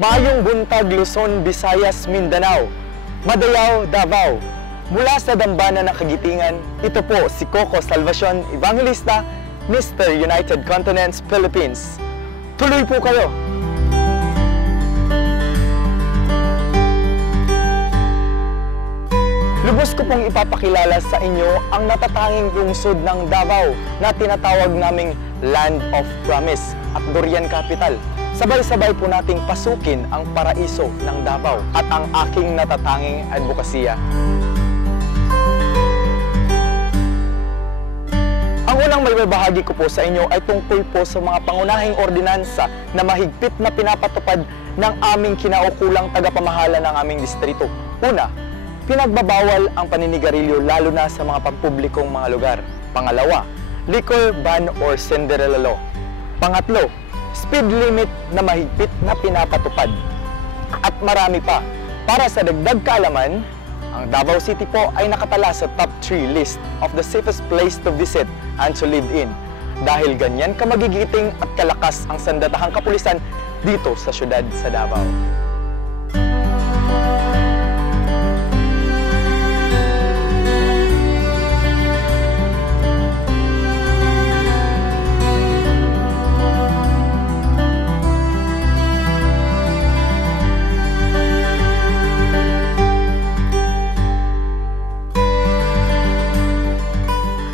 Maayong buntag Luzon, Visayas, Mindanao, Madayao, Davao. Mula sa dambana ng Kagitingan, ito po si Coco Salvacion Evangelista, Mr. United Continents, Philippines. Tuloy po kayo! Lubos ko pong ipapakilala sa inyo ang natatanging lungsod ng Davao na tinatawag naming Land of Promise at Durian Capital. Sabay-sabay po nating pasukin ang paraiso ng Davao at ang aking natatanging advokasya. Ang unang maibabahagi ko po sa inyo ay tungkol po sa mga pangunahing ordinansa na mahigpit na pinapatupad ng aming kinaukulang tagapamahala ng aming distrito. Una, pinagbabawal ang paninigarilyo lalo na sa mga pampublikong mga lugar. Pangalawa, liquor ban or Cinderella law. Pangatlo, speed limit na mahigpit na pinapatupad. At marami pa. Para sa dagdag kaalaman, ang Davao City po ay nakatala sa top 3 list of the safest place to visit and to live in. Dahil ganyan kamagigiting at kalakas ang sandatahang kapulisan dito sa syudad sa Davao.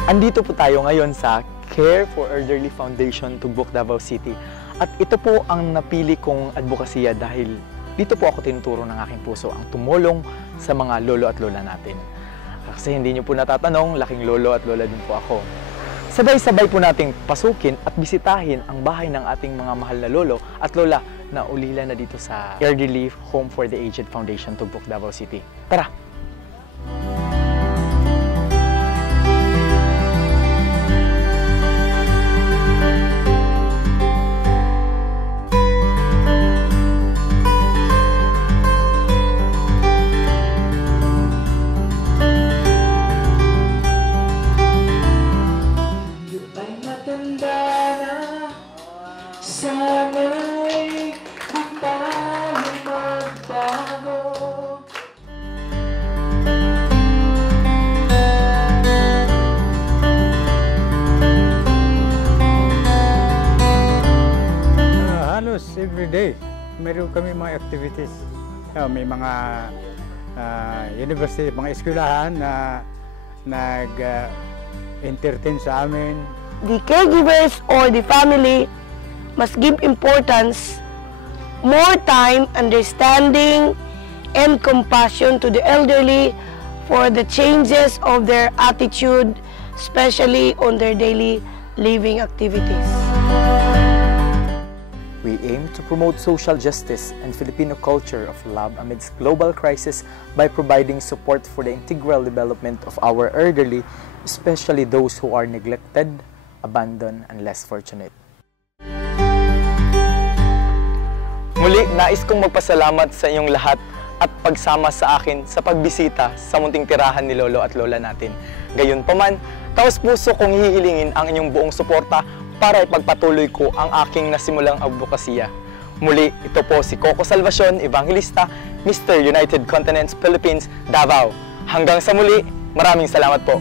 Andito po tayo ngayon sa Care for Elderly Foundation, Tugbok, Davao City. At ito po ang napili kong advokasya dahil dito po ako tinuturo ng aking puso ang tumulong sa mga lolo at lola natin. Kasi hindi nyo po natatanong, laking lolo at lola din po ako. Sabay-sabay po nating pasukin at bisitahin ang bahay ng ating mga mahal na lolo at lola na ulila na dito sa Elderly Home for the Aged Foundation, Tugbok, Davao City. Tara! Every day, meron kami mga activities. May mga university, mga eskwelahan na nag-entertain sa amin. The caregivers or the family must give importance, more time, understanding, and compassion to the elderly for the changes of their attitude, especially on their daily living activities. We aim to promote social justice and Filipino culture of love amidst global crisis by providing support for the integral development of our elderly, especially those who are neglected, abandoned, and less fortunate. Muli, nais kong magpasalamat sa inyong lahat at pagsama sa akin sa pagbisita sa munting tirahan ni lolo at lola natin. Gayunpaman, taos-puso kong hihilingin ang inyong buong suporta para ipagpatuloy ko ang aking nasimulang advokasya. Muli, ito po si Coco Salvacion Evangelista, Mr. United Continents, Philippines, Davao. Hanggang sa muli, maraming salamat po.